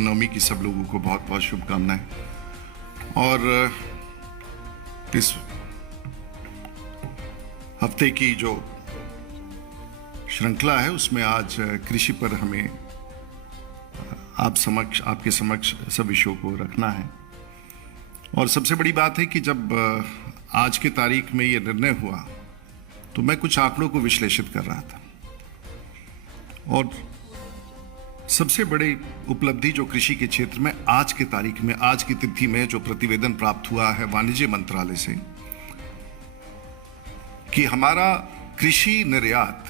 रामनवमी की सब लोगों को बहुत बहुत शुभकामनाएं। और इस हफ्ते की जो श्रृंखला है उसमें आज कृषि पर हमें आपके समक्ष सब विषयों को रखना है। और सबसे बड़ी बात है कि जब आज के तारीख में ये निर्णय हुआ तो मैं कुछ आंकड़ों को विश्लेषित कर रहा था, और सबसे बड़ी उपलब्धि जो कृषि के क्षेत्र में आज के तारीख में, आज की तिथि में जो प्रतिवेदन प्राप्त हुआ है वाणिज्य मंत्रालय से कि हमारा कृषि निर्यात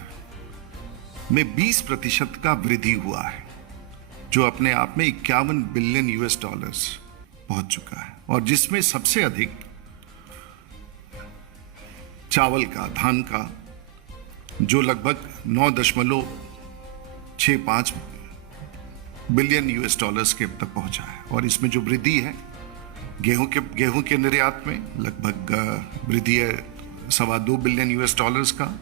में 20% का वृद्धि हुआ है, जो अपने आप में 51 बिलियन यूएस डॉलर्स पहुंच चुका है। और जिसमें सबसे अधिक चावल का, धान का, जो लगभग 9.65 बिलियन यूएस डॉलर्स के अब तक पहुंचा है। और इसमें जो वृद्धि है गेहूं के निर्यात में लगभग वृद्धि है 2.25 बिलियन यूएस डॉलर्स का,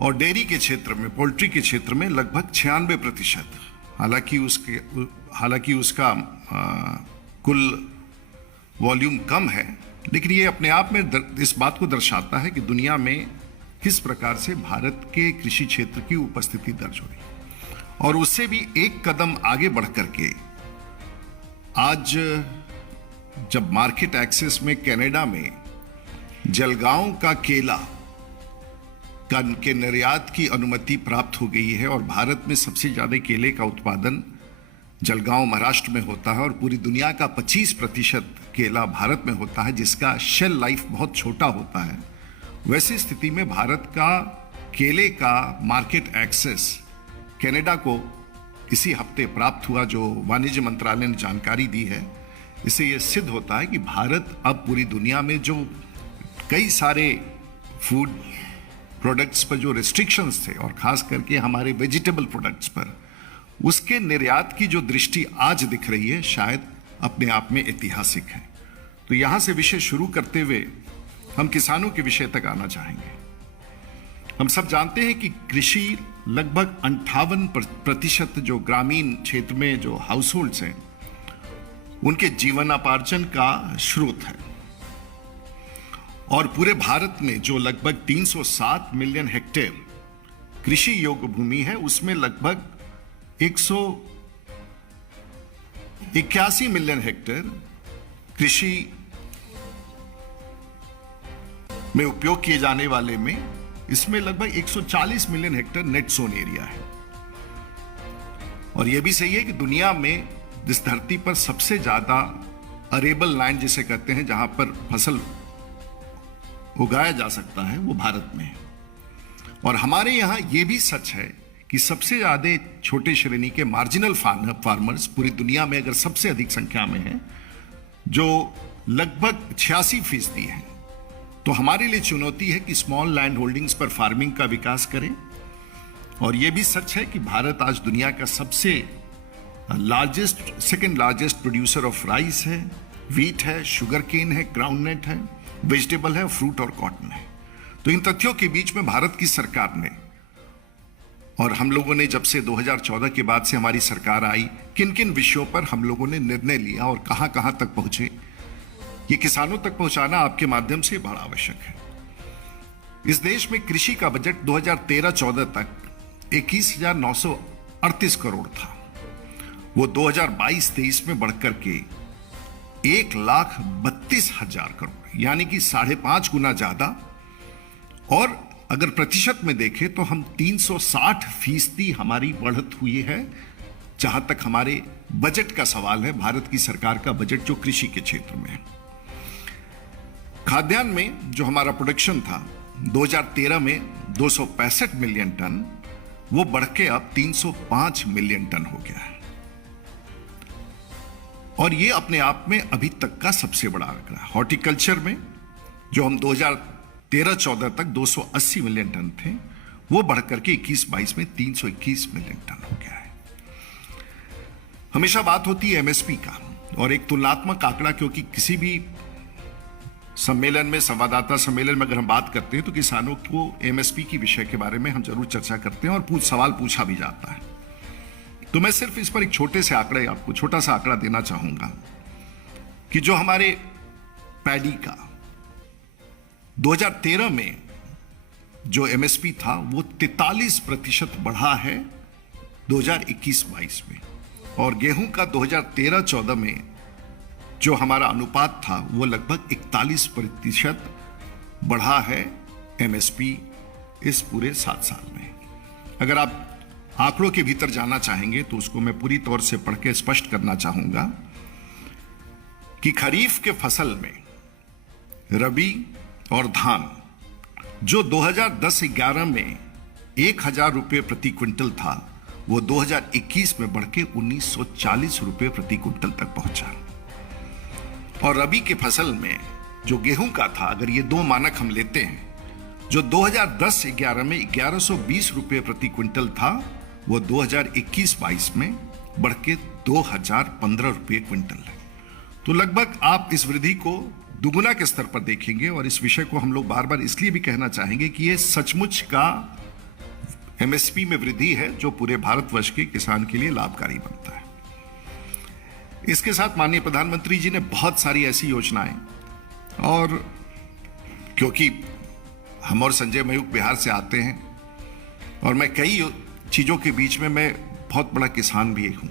और डेयरी के क्षेत्र में, पोल्ट्री के क्षेत्र में लगभग 96%। हालांकि उसका कुल वॉल्यूम कम है, लेकिन ये अपने आप में इस बात को दर्शाता है कि दुनिया में किस प्रकार से भारत के कृषि क्षेत्र की उपस्थिति दर्ज हुई। और उससे भी एक कदम आगे बढ़ करके आज जब मार्केट एक्सेस में कनाडा में जलगांव का केला के निर्यात की अनुमति प्राप्त हो गई है, और भारत में सबसे ज्यादा केले का उत्पादन जलगांव महाराष्ट्र में होता है, और पूरी दुनिया का 25% केला भारत में होता है, जिसका शेल लाइफ बहुत छोटा होता है। वैसी स्थिति में भारत का केले का मार्केट एक्सेस कनाडा को इसी हफ्ते प्राप्त हुआ, जो वाणिज्य मंत्रालय ने जानकारी दी है। इससे यह सिद्ध होता है कि भारत अब पूरी दुनिया में जो कई सारे फूड प्रोडक्ट्स पर जो रेस्ट्रिक्शंस थे, और खास करके हमारे वेजिटेबल प्रोडक्ट्स पर, उसके निर्यात की जो दृष्टि आज दिख रही है शायद अपने आप में ऐतिहासिक है। तो यहां से विषय शुरू करते हुए हम किसानों के विषय तक आना चाहेंगे। हम सब जानते हैं कि कृषि लगभग 58% जो ग्रामीण क्षेत्र में जो हाउस होल्ड्स हैं उनके जीवनोपार्जन का स्रोत है। और पूरे भारत में जो लगभग 307 मिलियन हेक्टेयर कृषि योग्य भूमि है, उसमें लगभग 181 मिलियन हेक्टेयर कृषि में उपयोग किए जाने वाले में, इसमें लगभग 140 million hectare net sown area है। और यह भी सही है कि दुनिया में जिस धरती पर सबसे ज्यादा अरेबल लैंड जिसे कहते हैं, जहां पर फसल उगाया जा सकता है, वो भारत में है। और हमारे यहां यह भी सच है कि सबसे ज्यादा छोटे श्रेणी के मार्जिनल फार्मर्स पूरी दुनिया में अगर सबसे अधिक संख्या में है, जो लगभग 86% है। तो हमारे लिए चुनौती है कि स्मॉल लैंड होल्डिंग्स पर फार्मिंग का विकास करें। और यह भी सच है कि भारत आज दुनिया का सबसे second largest producer of rice है, व्हीट है, शुगर केन है, ग्राउंडनट है, वेजिटेबल है, फ्रूट और कॉटन है। तो इन तथ्यों के बीच में भारत की सरकार ने, और हम लोगों ने जब से 2014 के बाद से हमारी सरकार आई, किन किन विषयों पर हम लोगों ने निर्णय लिया और कहां कहां तक पहुंचे, ये किसानों तक पहुंचाना आपके माध्यम से बड़ा आवश्यक है। इस देश में कृषि का बजट 2013-14 तक 21,938 करोड़ था। वो 2022-23 में बढ़कर के 1,32,000 करोड़, यानी कि 5.5 गुना ज्यादा। और अगर प्रतिशत में देखें तो हम 360% हमारी बढ़त हुई है, जहां तक हमारे बजट का सवाल है, भारत की सरकार का बजट जो कृषि के क्षेत्र में है। खाद्यान्न में जो हमारा प्रोडक्शन था 2013 में 265 मिलियन टन, वो बढ़ के अब 305 मिलियन टन हो गया है। और ये अपने आप में अभी तक का सबसे बड़ा आंकड़ा है। हॉर्टिकल्चर में जो हम 2013-14 तक 280 मिलियन टन थे, वो बढ़कर के 21-22 में 321 मिलियन टन हो गया है। हमेशा बात होती है एमएसपी का, और एक तुलनात्मक आंकड़ा, क्योंकि किसी भी सम्मेलन में, संवाददाता सम्मेलन में अगर हम बात करते हैं तो किसानों को एमएसपी की विषय के बारे में हम जरूर चर्चा करते हैं और सवाल पूछा भी जाता है। तो मैं सिर्फ इस पर एक छोटा सा आंकड़ा देना चाहूंगा कि जो हमारे पैडी का 2013 में जो एमएसपी था वो 43% बढ़ा है 2021-22 में, और गेहूं का 2013-14 में जो हमारा अनुपात था वो लगभग 41% बढ़ा है एमएसपी इस पूरे 7 साल में। अगर आप आंकड़ों के भीतर जाना चाहेंगे तो उसको मैं पूरी तौर से पढ़ के स्पष्ट करना चाहूंगा कि खरीफ के फसल में रबी और धान जो 2010-11 में 1,000 रुपये प्रति क्विंटल था वो 2021 में बढ़ के 1,940 रुपये प्रति क्विंटल तक पहुंचा। और रबी के फसल में जो गेहूं का था, अगर ये दो मानक हम लेते हैं, जो 2010-11 में 1,120 रुपये प्रति क्विंटल था वो 2021-22 में बढ़ के 2,015 रुपये क्विंटल है। तो लगभग आप इस वृद्धि को दुगुना के स्तर पर देखेंगे, और इस विषय को हम लोग बार बार इसलिए भी कहना चाहेंगे कि यह सचमुच का एमएसपी में वृद्धि है जो पूरे भारतवर्ष के किसान के लिए लाभकारी बनता है। इसके साथ माननीय प्रधानमंत्री जी ने बहुत सारी ऐसी योजनाएं, और क्योंकि हम और संजय मयूख बिहार से आते हैं और मैं कई चीजों के बीच में मैं बहुत बड़ा किसान भी हूं,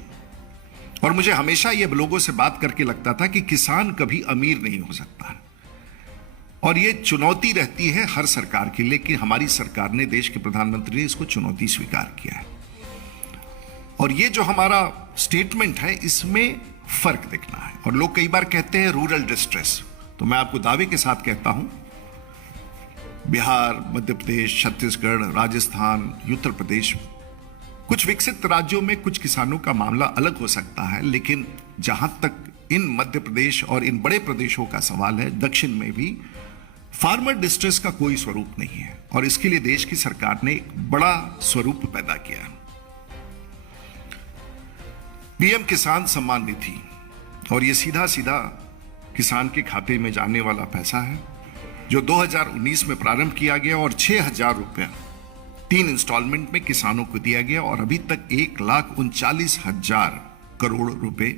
और मुझे हमेशा ये लोगों से बात करके लगता था कि किसान कभी अमीर नहीं हो सकता, और ये चुनौती रहती है हर सरकार के लिए, कि हमारी सरकार ने, देश के प्रधानमंत्री ने इसको चुनौती स्वीकार किया है। और ये जो हमारा स्टेटमेंट है इसमें फर्क दिखना है। और लोग कई बार कहते हैं रूरल डिस्ट्रेस, तो मैं आपको दावे के साथ कहता हूं बिहार, मध्य प्रदेश, छत्तीसगढ़, राजस्थान, उत्तर प्रदेश, कुछ विकसित राज्यों में कुछ किसानों का मामला अलग हो सकता है, लेकिन जहां तक इन मध्य प्रदेश और इन बड़े प्रदेशों का सवाल है, दक्षिण में भी फार्मर डिस्ट्रेस का कोई स्वरूप नहीं है, और इसके लिए देश की सरकार ने एक बड़ा स्वरूप पैदा किया। पीएम किसान सम्मान निधि, और यह सीधा सीधा किसान के खाते में जाने वाला पैसा है जो 2019 में प्रारंभ किया गया, और 6,000 रुपया 3 इंस्टॉलमेंट में किसानों को दिया गया, और अभी तक 1,39,000 करोड़ रुपए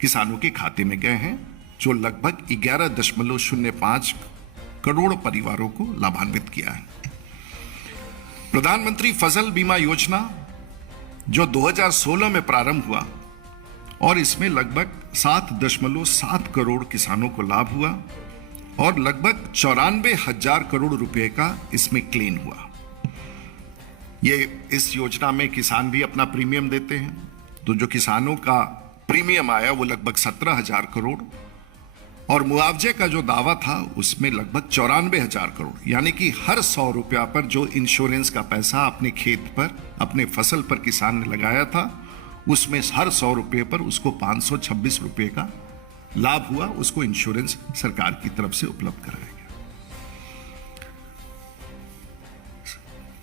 किसानों के खाते में गए हैं, जो लगभग 11.05 करोड़ परिवारों को लाभान्वित किया है। प्रधानमंत्री फसल बीमा योजना जो 2016 में प्रारंभ हुआ, और इसमें लगभग 7.7 करोड़ किसानों को लाभ हुआ, और लगभग 94,000 करोड़ रुपए का इसमें क्लेम हुआ। इस योजना में किसान भी अपना प्रीमियम देते हैं, तो जो किसानों का प्रीमियम आया वो लगभग 17,000 करोड़, और मुआवजे का जो दावा था उसमें लगभग 94,000 करोड़, यानी कि हर 100 रुपया पर जो इंश्योरेंस का पैसा अपने खेत पर, अपने फसल पर किसान ने लगाया था, उसमें हर 100 रुपये पर उसको 526 रुपये का लाभ हुआ, उसको इंश्योरेंस सरकार की तरफ से उपलब्ध कराया गया।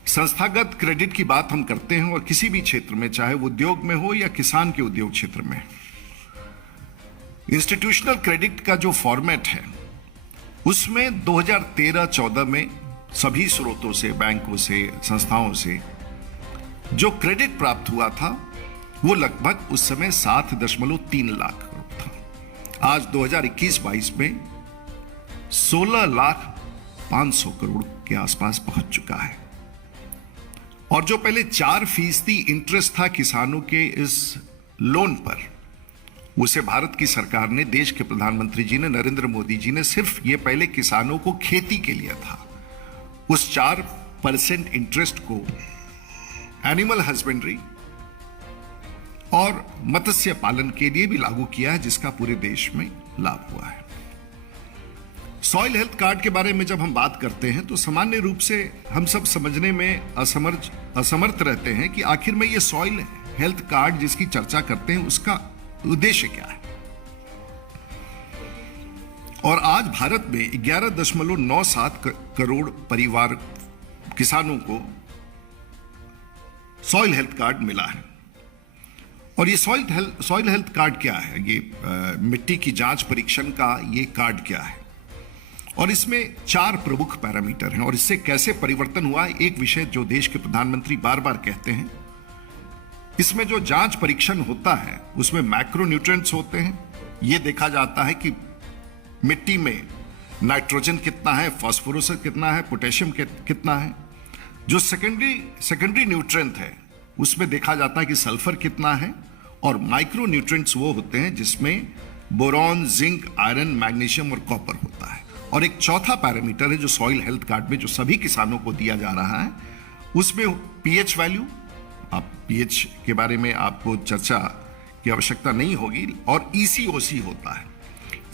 संस्थागत क्रेडिट की बात हम करते हैं, और किसी भी क्षेत्र में, चाहे वो उद्योग में हो या किसान के उद्योग क्षेत्र में, इंस्टीट्यूशनल क्रेडिट का जो फॉर्मेट है उसमें 2013-14 में सभी स्रोतों से, बैंकों से, संस्थाओं से जो क्रेडिट प्राप्त हुआ था वो लगभग उस समय 7.3 लाख करोड़ था। आज 2021-22 में 16,500,000 करोड़ के आसपास पहुंच चुका है, और जो पहले 4% इंटरेस्ट था किसानों के इस लोन पर, उसे भारत की सरकार ने, देश के प्रधानमंत्री जी ने, नरेंद्र मोदी जी ने, सिर्फ ये पहले किसानों को खेती के लिए था, उस 4% इंटरेस्ट को एनिमल हस्बेंड्री और मत्स्य पालन के लिए भी लागू किया है, जिसका पूरे देश में लाभ हुआ है। सॉइल हेल्थ कार्ड के बारे में जब हम बात करते हैं तो सामान्य रूप से हम सब समझने में असमर्थ रहते हैं कि आखिर में ये सॉइल हेल्थ कार्ड जिसकी चर्चा करते हैं उसका उद्देश्य क्या है। और आज भारत में 11.97 करोड़ परिवार किसानों को सॉइल हेल्थ कार्ड मिला है। और ये सॉइल हेल्थ कार्ड क्या है? ये मिट्टी की जांच परीक्षण का ये कार्ड क्या है? और इसमें 4 प्रमुख पैरामीटर हैं, और इससे कैसे परिवर्तन हुआ, एक विषय जो देश के प्रधानमंत्री बार बार कहते हैं इसमें जो जांच परीक्षण होता है उसमें मैक्रो न्यूट्रिएंट्स होते हैं। यह देखा जाता है कि मिट्टी में नाइट्रोजन कितना है, फास्फोरस कितना है, पोटेशियम कितना है। जो सेकेंडरी न्यूट्रिएंट है उसमें देखा जाता है कि सल्फर कितना है। और माइक्रो न्यूट्रिएंट्स वो होते हैं जिसमें बोरॉन, जिंक, आयरन, मैग्नीशियम और कॉपर होता है। और एक चौथा पैरामीटर है जो सॉइल हेल्थ कार्ड में जो सभी किसानों को दिया जा रहा है, उसमें पीएच वैल्यू। आप पीएच के बारे में आपको चर्चा की आवश्यकता नहीं होगी। और ईसीओसी होता है।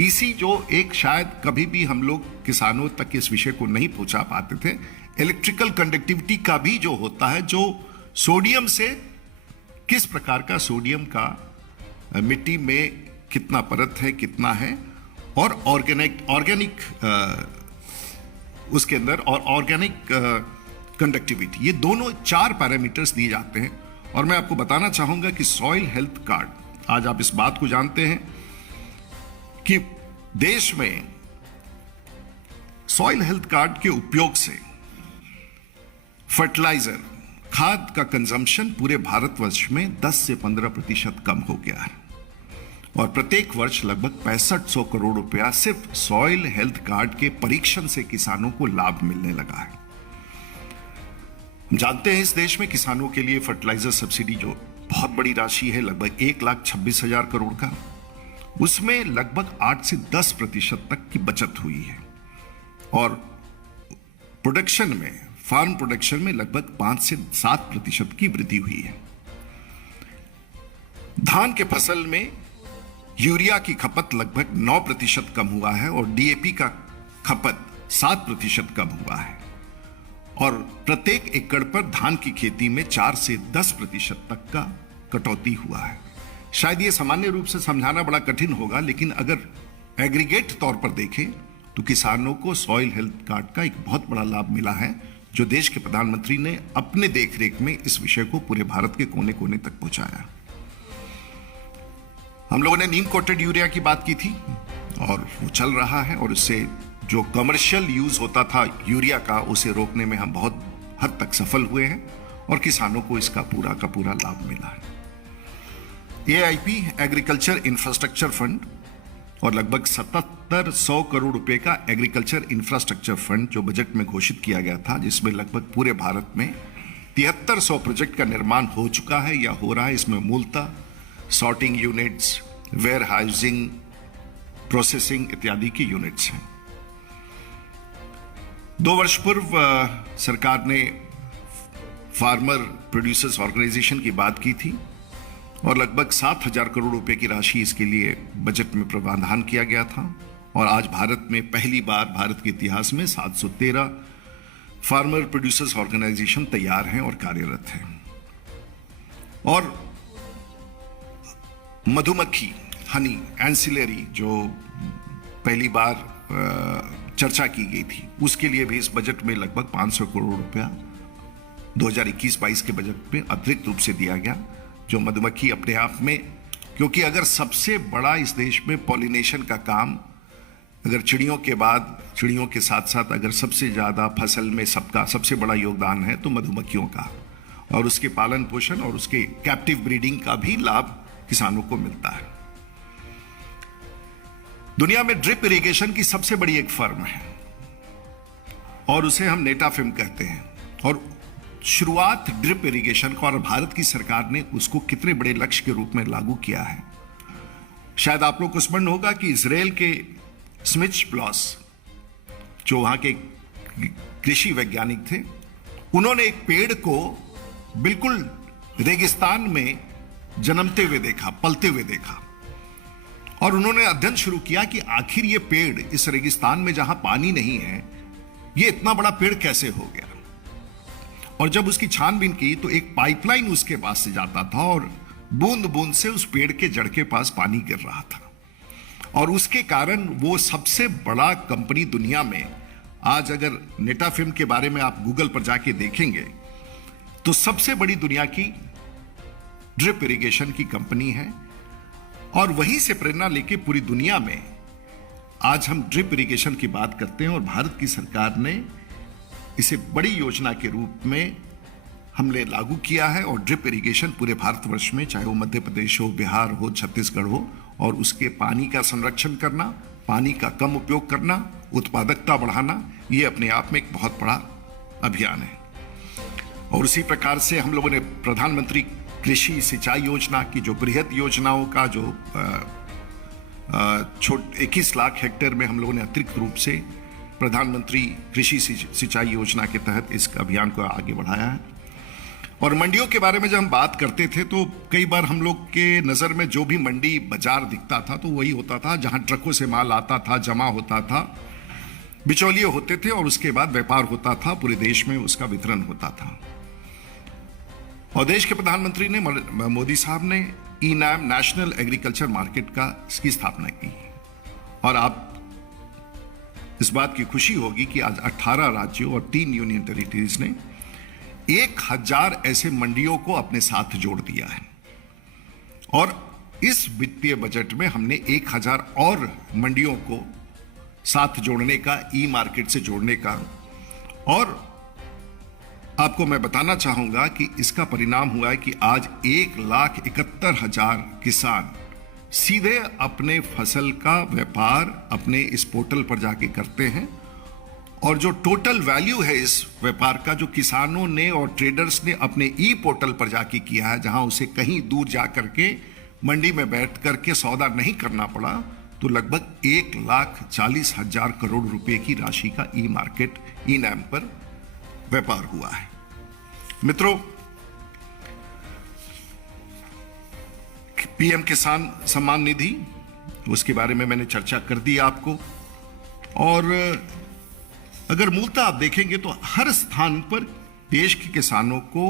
ईसी जो एक शायद कभी भी हम लोग किसानों तक इस विषय को नहीं पहुंचा पाते थे, इलेक्ट्रिकल कंडक्टिविटी का भी जो होता है, जो सोडियम से किस प्रकार का सोडियम का मिट्टी में कितना परत है, कितना है, और ऑर्गेनिक उसके अंदर और ऑर्गेनिक कंडक्टिविटी, ये दोनों 4 पैरामीटर्स दिए जाते हैं। और मैं आपको बताना चाहूंगा कि सॉइल हेल्थ कार्ड, आज आप इस बात को जानते हैं कि देश में सॉइल हेल्थ कार्ड के उपयोग से फर्टिलाइजर, खाद का कंजम्पशन पूरे भारतवर्ष में 10 से 15% कम हो गया है। और प्रत्येक वर्ष लगभग 6500 करोड़ रुपया सिर्फ सॉइल हेल्थ कार्ड के परीक्षण से किसानों को लाभ मिलने लगा है। हम जानते हैं इस देश में किसानों के लिए फर्टिलाइजर सब्सिडी जो बहुत बड़ी राशि है, लगभग 1,26,000 करोड़ का, उसमें लगभग 8 से 10% तक की बचत हुई है। और प्रोडक्शन में, फार्म प्रोडक्शन में लगभग 5 से 7% की वृद्धि हुई है। धान के फसल में यूरिया की खपत लगभग 9% कम हुआ है और डीएपी का खपत 7% कम हुआ है। और प्रत्येक एकड़ पर धान की खेती में 4 से 10% तक का कटौती हुआ है। शायद ये सामान्य रूप से समझाना बड़ा कठिन होगा, लेकिन अगर एग्रीगेट तौर पर देखें तो किसानों को सॉइल हेल्थ कार्ड का एक बहुत बड़ा लाभ मिला है, जो देश के प्रधानमंत्री ने अपने देखरेख में इस विषय को पूरे भारत के कोने कोने तक पहुंचाया। हम लोगों ने नीम कोटेड यूरिया की बात की थी और वो चल रहा है, और उससे जो कमर्शियल यूज होता था यूरिया का, उसे रोकने में हम बहुत हद तक सफल हुए हैं और किसानों को इसका पूरा का पूरा लाभ मिला है। एआईपी, एग्रीकल्चर इंफ्रास्ट्रक्चर फंड, और लगभग 7700 करोड़ रुपए का एग्रीकल्चर इंफ्रास्ट्रक्चर फंड जो बजट में घोषित किया गया था, जिसमें लगभग पूरे भारत में 7300 प्रोजेक्ट का निर्माण हो चुका है या हो रहा है। इसमें मूलतः sorting units, warehousing, processing इत्यादि की यूनिट्स हैं। 2 वर्ष पूर्व सरकार ने फार्मर प्रोड्यूसर्स ऑर्गेनाइजेशन की बात की थी और लगभग 7000 करोड़ रुपए की राशि इसके लिए बजट में प्रावधान किया गया था। और आज भारत में पहली बार भारत के इतिहास में 713 फार्मर प्रोड्यूसर्स ऑर्गेनाइजेशन तैयार हैं और कार्यरत हैं। और मधुमक्खी, हनी, एंसिलरी, जो पहली बार चर्चा की गई थी, उसके लिए भी इस बजट में लगभग 500 करोड़ रुपया 2021-22 के बजट में अतिरिक्त रूप से दिया गया, जो मधुमक्खी अपने आप में, क्योंकि अगर सबसे बड़ा इस देश में पॉलिनेशन का काम, अगर चिड़ियों के बाद, चिड़ियों के साथ साथ अगर सबसे ज्यादा फसल में सबका सबसे बड़ा योगदान है तो मधुमक्खियों का, और उसके पालन पोषण और उसके कैप्टिव ब्रीडिंग का भी लाभ किसानों को मिलता है। दुनिया में ड्रिप इरिगेशन की सबसे बड़ी एक फर्म है और उसे हम नेटाफिम कहते हैं। और शुरुआत ड्रिप इरिगेशन का, और भारत की सरकार ने उसको कितने बड़े लक्ष्य के रूप में लागू किया है। शायद आप लोग को स्मरण होगा कि इजराइल के स्मिथ ब्लॉस, जो वहां के कृषि वैज्ञानिक थे, उन्होंने एक पेड़ को बिल्कुल रेगिस्तान में जन्मते हुए देखा, पलते हुए देखा, और उन्होंने अध्ययन शुरू किया कि आखिर ये पेड़ इस रेगिस्तान में जहां पानी नहीं है, ये इतना बड़ा पेड़ कैसे हो गया। और जब उसकी छानबीन की तो एक पाइपलाइन उसके पास से जाता था और बूंद बूंद से उस पेड़ के जड़ के पास पानी गिर रहा था, और उसके कारण वो सबसे बड़ा कंपनी दुनिया में, आज अगर नेटाफिम के बारे में आप गूगल पर जाके देखेंगे तो सबसे बड़ी दुनिया की ड्रिप इरिगेशन की कंपनी है। और वहीं से प्रेरणा लेके पूरी दुनिया में आज हम ड्रिप इरिगेशन की बात करते हैं, और भारत की सरकार ने इसे बड़ी योजना के रूप में हमने लागू किया है और ड्रिप इरिगेशन पूरे भारतवर्ष में, चाहे वो मध्य प्रदेश हो, बिहार हो, छत्तीसगढ़ हो, और उसके पानी का संरक्षण करना, पानी का कम उपयोग करना, उत्पादकता बढ़ाना, ये अपने आप में एक बहुत बड़ा अभियान है। और उसी प्रकार से हम लोगों ने प्रधानमंत्री कृषि सिंचाई योजना की जो बृहद योजनाओं का जो 21 लाख हेक्टेयर में हम लोगों ने अतिरिक्त रूप से प्रधानमंत्री कृषि सिंचाई योजना के तहत इस अभियान को आगे बढ़ाया है। और मंडियों के बारे में जब हम बात करते थे तो कई बार हम लोग के नज़र में जो भी मंडी बाजार दिखता था तो वही होता था जहां ट्रकों से माल आता था, जमा होता था, बिचौलिए होते थे और उसके बाद व्यापार होता था, पूरे देश में उसका वितरण होता था। और देश के प्रधानमंत्री ने, मोदी साहब ने ई-नाम नेशनल एग्रीकल्चर मार्केट की स्थापना की। और आप इस बात की खुशी होगी कि आज 18 राज्यों और 3 यूनियन टेरिटरीज ने 1000 ऐसे मंडियों को अपने साथ जोड़ दिया है। और इस वित्तीय बजट में हमने 1000 और मंडियों को साथ जोड़ने का, ई मार्केट से जोड़ने का, और आपको मैं बताना चाहूंगा कि इसका परिणाम हुआ है कि आज 1,71,000 किसान सीधे अपने फसल का व्यापार अपने इस पोर्टल पर जाके करते हैं। और जो टोटल वैल्यू है इस व्यापार का, जो किसानों ने और ट्रेडर्स ने अपने ई पोर्टल पर जाके किया है, जहां उसे कहीं दूर जा करके मंडी में बैठ करके सौदा नहीं करना पड़ा, तो लगभग 1,40,000 करोड़ रुपए की राशि का ई मार्केट, ई नाम पर व्यापार हुआ है। मित्रों, पीएम किसान सम्मान निधि, उसके बारे में मैंने चर्चा कर दी आपको। और अगर मूलतः आप देखेंगे तो हर स्थान पर देश के किसानों को,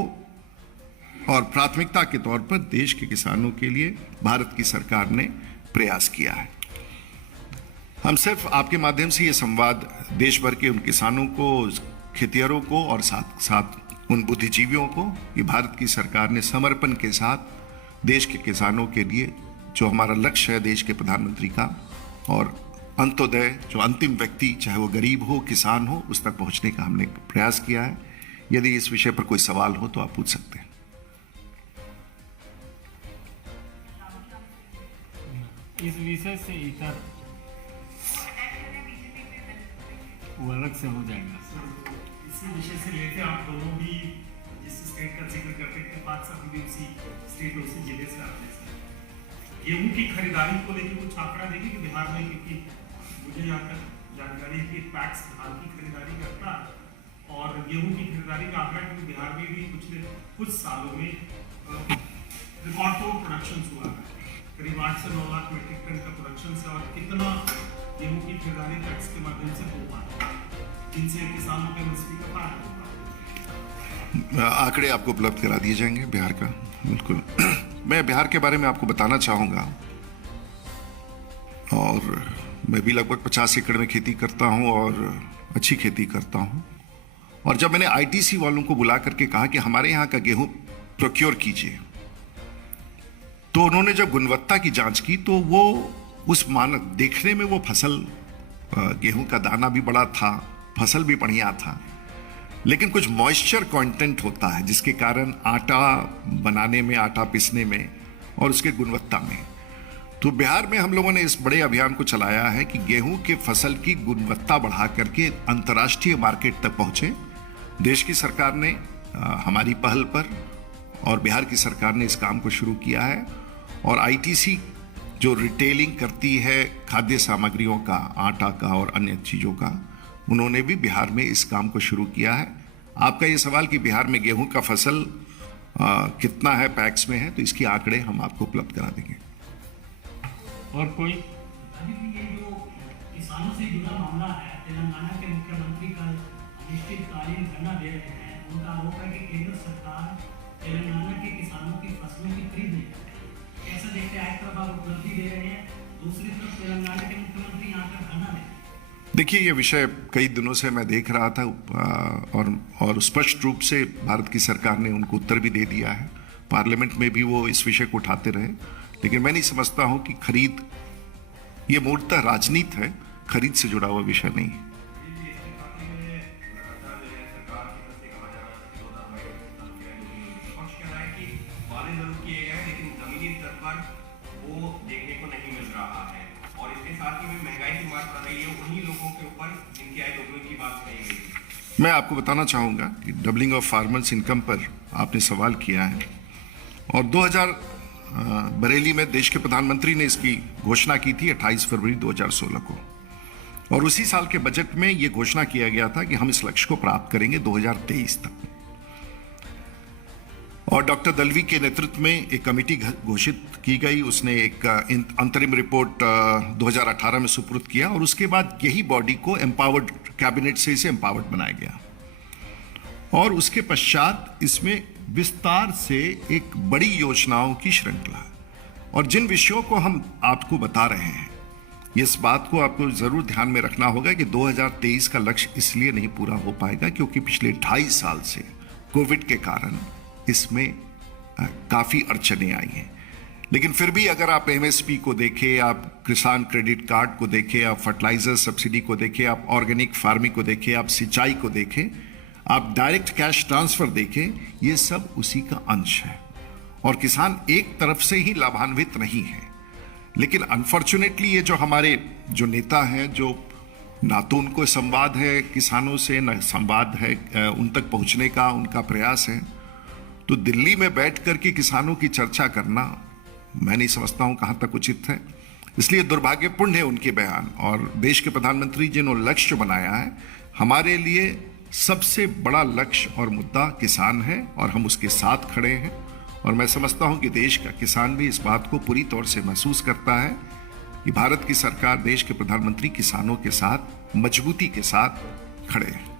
और प्राथमिकता के तौर पर देश के किसानों के लिए भारत की सरकार ने प्रयास किया है। हम सिर्फ आपके माध्यम से ये संवाद देश भर के उन किसानों को, खेतिहरों को, और साथ साथ उन बुद्धिजीवियों को, कि भारत की सरकार ने समर्पण के साथ देश के किसानों के लिए जो हमारा लक्ष्य है देश के प्रधानमंत्री का, और अंत्योदय, जो अंतिम व्यक्ति, चाहे वो गरीब हो, किसान हो, उस तक पहुंचने का हमने प्रयास किया है। यदि इस विषय पर कोई सवाल हो तो आप पूछ सकते हैं। इस विषय से इतर वो अलग से हो जाएगा। इसी विषय से लेके आप दोनों भी जिस स्टेट का जिक्र करते थे, 5 साल भी उसी स्टेट, उसी जिले से आते हैं। गेहूं की खरीदारी को लेकर कुछ आंकड़ा देंगे कि बिहार में, क्योंकि मुझे यहाँ तक जानकारी है कि पैक्स धान की खरीदारी करता है और गेहूं की खरीदारी का आंकड़ा, क्योंकि बिहार में भी पिछले कुछ सालों में रिकॉर्ड तोड़ प्रोडक्शन हुआ है, करीब 8 से 9 लाख मीट्रिक टन का प्रोडक्शन है। और कितना गेहूं की खरीदारी पैक्स के माध्यम से हो पाता है, जिनसे किसानों के एमएसपी का फायदा होगा। आंकड़े आपको उपलब्ध करा दिए जाएंगे बिहार का, बिल्कुल। मैं बिहार के बारे में आपको बताना चाहूंगा, और मैं भी लगभग 50 एकड़ में खेती करता हूं और अच्छी खेती करता हूं। और जब मैंने आईटीसी वालों को बुला करके कहा कि हमारे यहाँ का गेहूं प्रोक्योर कीजिए, तो उन्होंने जब गुणवत्ता की जांच की तो वो उस मानक, देखने में वो फसल, गेहूं का दाना भी बड़ा था, फसल भी बढ़िया था, लेकिन कुछ मॉइस्चर कंटेंट होता है जिसके कारण आटा बनाने में, आटा पीसने में और उसके गुणवत्ता में। तो बिहार में हम लोगों ने इस बड़े अभियान को चलाया है कि गेहूं के फसल की गुणवत्ता बढ़ा करके अंतर्राष्ट्रीय मार्केट तक पहुंचे। देश की सरकार ने हमारी पहल पर, और बिहार की सरकार ने इस काम को शुरू किया है। और आईटीसी जो रिटेलिंग करती है खाद्य सामग्रियों का, आटा का और अन्य चीज़ों का, उन्होंने भी बिहार में इस काम को शुरू किया है। आपका ये सवाल कि बिहार में गेहूं का फसल कितना है, पैक्स में है, तो इसके आंकड़े हम आपको उपलब्ध करा देंगे। और कोई ये जो किसानों से जुड़ा मामला है, तेलंगाना के मुख्यमंत्री कल अनिश्चितकालीन धरना दे रहे हैं। उनका आरोप है कि केंद्र सरकार तेलंगाना के किसानों की फसलों की खरीद नहीं करती। कैसा देखते हैं? एक तरफ आप उपलब्धि दे रहे हैं, दूसरी तरफ तेलंगाना के मुख्यमंत्री यहाँ पर धरना दे। देखिए, ये विषय कई दिनों से मैं देख रहा था, और स्पष्ट रूप से भारत की सरकार ने उनको उत्तर भी दे दिया है। पार्लियामेंट में भी वो इस विषय को उठाते रहे, लेकिन मैं नहीं समझता हूं कि खरीद, ये मूलतः राजनीति है, खरीद से जुड़ा हुआ विषय नहीं है। साथ ही में महंगाई की मार पड़ रही है उन्हीं लोगों के ऊपर जिनकी आय दोगुनी की बात कही गई थी। मैं आपको बताना चाहूँगा कि डबलिंग ऑफ फार्मर्स इनकम पर आपने सवाल किया है और 2000 बरेली में देश के प्रधानमंत्री ने इसकी घोषणा की थी 28 फरवरी 2016 को और उसी साल के बजट में यह घोषणा किया गया था कि हम इस लक्ष्य को प्राप्त करेंगे 2023 तक। और डॉक्टर दलवी के नेतृत्व में एक कमेटी घोषित की गई, उसने एक अंतरिम रिपोर्ट 2018 में सुपुर्द किया और उसके बाद यही बॉडी को एम्पावर्ड कैबिनेट से इसे एम्पावर्ड बनाया गया और उसके पश्चात इसमें विस्तार से एक बड़ी योजनाओं की श्रृंखला और जिन विषयों को हम आपको बता रहे हैं इस बात को आपको जरूर ध्यान में रखना होगा कि 2023 का लक्ष्य इसलिए नहीं पूरा हो पाएगा क्योंकि पिछले 2.5 साल से कोविड के कारण इसमें काफी अड़चनें आई हैं। लेकिन फिर भी अगर आप एमएसपी को देखें, आप किसान क्रेडिट कार्ड को देखें, आप फर्टिलाइजर सब्सिडी को देखें, आप ऑर्गेनिक फार्मिंग को देखें, आप सिंचाई को देखें, आप डायरेक्ट कैश ट्रांसफर देखें, ये सब उसी का अंश है और किसान एक तरफ से ही लाभान्वित नहीं है। लेकिन अनफॉर्चुनेटली ये जो हमारे जो नेता हैं, जो ना तो उनको संवाद है किसानों से, ना संवाद है उन तक पहुंचने का उनका प्रयास है, तो दिल्ली में बैठ करके किसानों की चर्चा करना मैं नहीं समझता हूं कहां तक उचित है। इसलिए दुर्भाग्यपूर्ण है उनके बयान और देश के प्रधानमंत्री जिन्होंने लक्ष्य बनाया है, हमारे लिए सबसे बड़ा लक्ष्य और मुद्दा किसान है और हम उसके साथ खड़े हैं और मैं समझता हूं कि देश का किसान भी इस बात को पूरी तौर से महसूस करता है कि भारत की सरकार, देश के प्रधानमंत्री किसानों के साथ मजबूती के साथ खड़े हैं।